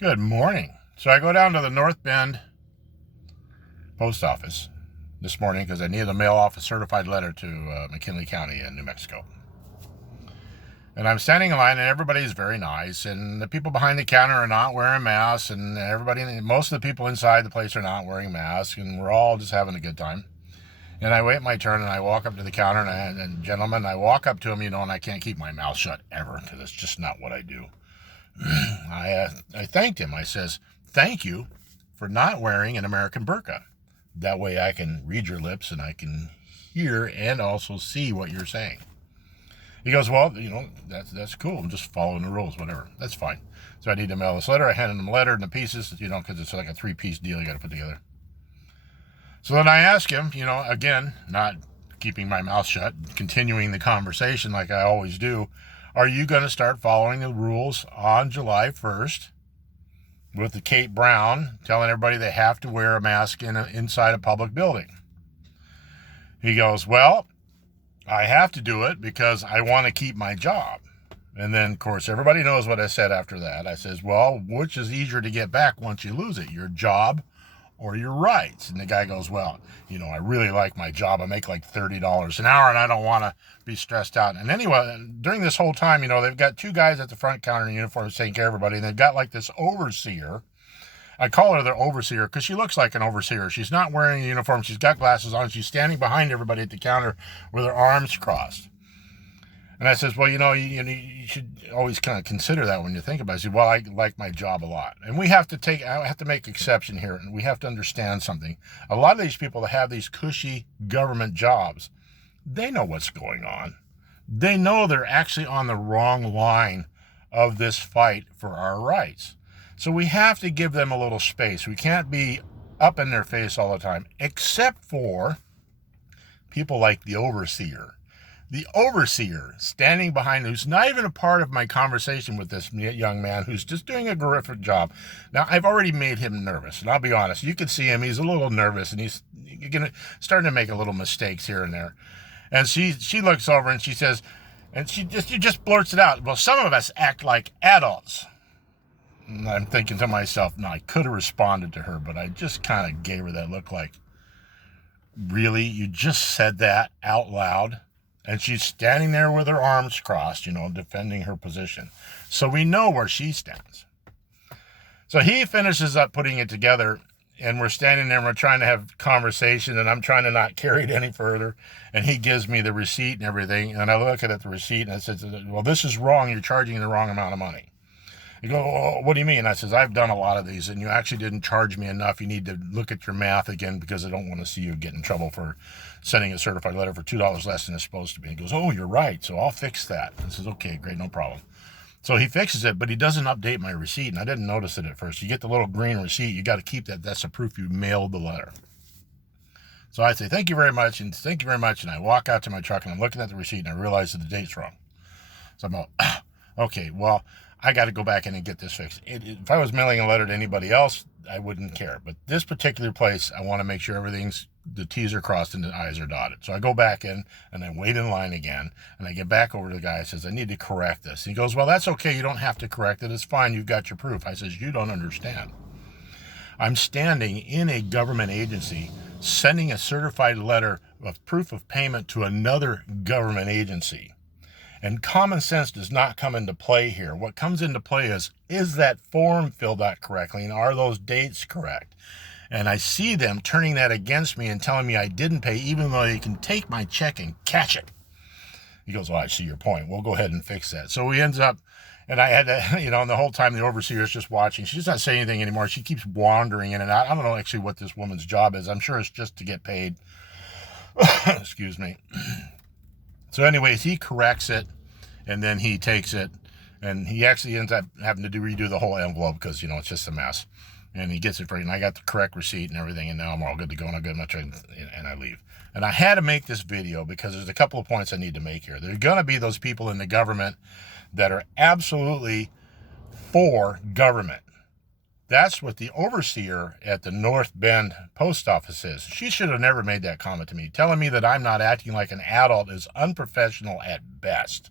Good morning. So I go down to the North Bend post office this morning because I needed to mail off a certified letter to McKinley County in New Mexico. And I'm standing in line, and everybody's very nice, and the people behind the counter are not wearing masks, and most of the people inside the place are not wearing masks, and we're all just having a good time. And I wait my turn, and I walk up to the counter, and gentlemen, I walk up to him, and I can't keep my mouth shut ever because it's just not what I do. I thanked him. I says, thank you for not wearing an American burqa. That way I can read your lips and I can hear and also see what you're saying. He goes, well, that's cool. I'm just following the rules, whatever. That's fine. So I need to mail this letter. I handed him a letter in the pieces, because it's like a 3-piece deal you got to put together. So then I ask him, again, not keeping my mouth shut, continuing the conversation like I always do, are you going to start following the rules on July 1st with the Kate Brown telling everybody they have to wear a mask inside a public building? He goes, well, I have to do it because I want to keep my job. And then, of course, everybody knows what I said after that. I says, well, which is easier to get back once you lose it, your job or your rights? And the guy goes, well, I really like my job. I make like $30 an hour, and I don't want to be stressed out. And anyway, during this whole time, they've got 2 guys at the front counter in uniforms taking care of everybody, and they've got like this overseer. I call her the overseer because she looks like an overseer. She's not wearing a uniform. She's got glasses on. She's standing behind everybody at the counter with her arms crossed. And I says, well, you should always kind of consider that when you think about it. I said, well, I like my job a lot. And I have to make exception here, and we have to understand something. A lot of these people that have these cushy government jobs, they know what's going on. They know they're actually on the wrong line of this fight for our rights. So we have to give them a little space. We can't be up in their face all the time, except for people like the overseer. The overseer standing behind, who's not even a part of my conversation with this young man, who's just doing a terrific job. Now, I've already made him nervous, and I'll be honest. You can see him. He's a little nervous, and he's starting to make a little mistakes here and there. And she looks over, and she says, and she just blurts it out, well, some of us act like adults. And I'm thinking to myself, no, I could have responded to her, but I just kind of gave her that look like, really? You just said that out loud? And she's standing there with her arms crossed, defending her position. So we know where she stands. So he finishes up putting it together, and we're standing there and we're trying to have conversation, and I'm trying to not carry it any further. And he gives me the receipt and everything. And I look at the receipt and I said, well, this is wrong. You're charging the wrong amount of money. He goes, oh, what do you mean? I says, I've done a lot of these, and you actually didn't charge me enough. You need to look at your math again because I don't want to see you get in trouble for sending a certified letter for $2 less than it's supposed to be. He goes, oh, you're right, so I'll fix that. I says, okay, great, no problem. So he fixes it, but he doesn't update my receipt, and I didn't notice it at first. You get the little green receipt, you got to keep that. That's a proof you mailed the letter. So I say, thank you very much, and thank you very much, and I walk out to my truck, and I'm looking at the receipt, and I realize that the date's wrong. So I'm like, okay, well, I got to go back in and get this fixed. If I was mailing a letter to anybody else, I wouldn't care. But this particular place, I want to make sure the T's are crossed and the I's are dotted. So I go back in and I wait in line again. And I get back over to the guy and says, I need to correct this. He goes, well, that's okay. You don't have to correct it. It's fine. You've got your proof. I says, you don't understand. I'm standing in a government agency sending a certified letter of proof of payment to another government agency. And common sense does not come into play here. What comes into play is that form filled out correctly, and are those dates correct? And I see them turning that against me and telling me I didn't pay, even though they can take my check and cash it. He goes, well, I see your point. We'll go ahead and fix that. So we ends up, and I had to, and the whole time the overseer is just watching. She's not saying anything anymore. She keeps wandering in and out. I don't know actually what this woman's job is. I'm sure it's just to get paid. Excuse me. So anyways, he corrects it, and then he takes it, and he actually ends up having to redo the whole envelope because, it's just a mess. And he gets it for you, and I got the correct receipt and everything, and now I'm all good to go, and I'm good enough, and I leave. And I had to make this video because there's a couple of points I need to make here. There are going to be those people in the government that are absolutely for government. That's what the overseer at the North Bend post office is. She should have never made that comment to me. Telling me that I'm not acting like an adult is unprofessional at best.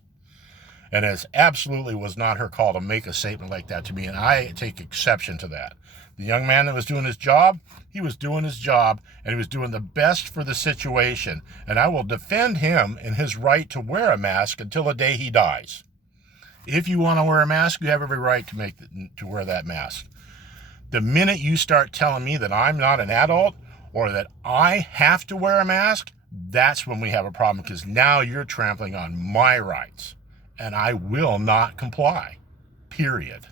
And it absolutely was not her call to make a statement like that to me, and I take exception to that. The young man that was doing his job, he was doing his job, and he was doing the best for the situation. And I will defend him in his right to wear a mask until the day he dies. If you want to wear a mask, you have every right to wear that mask. The minute you start telling me that I'm not an adult or that I have to wear a mask, that's when we have a problem, because now you're trampling on my rights. And I will not comply. Period.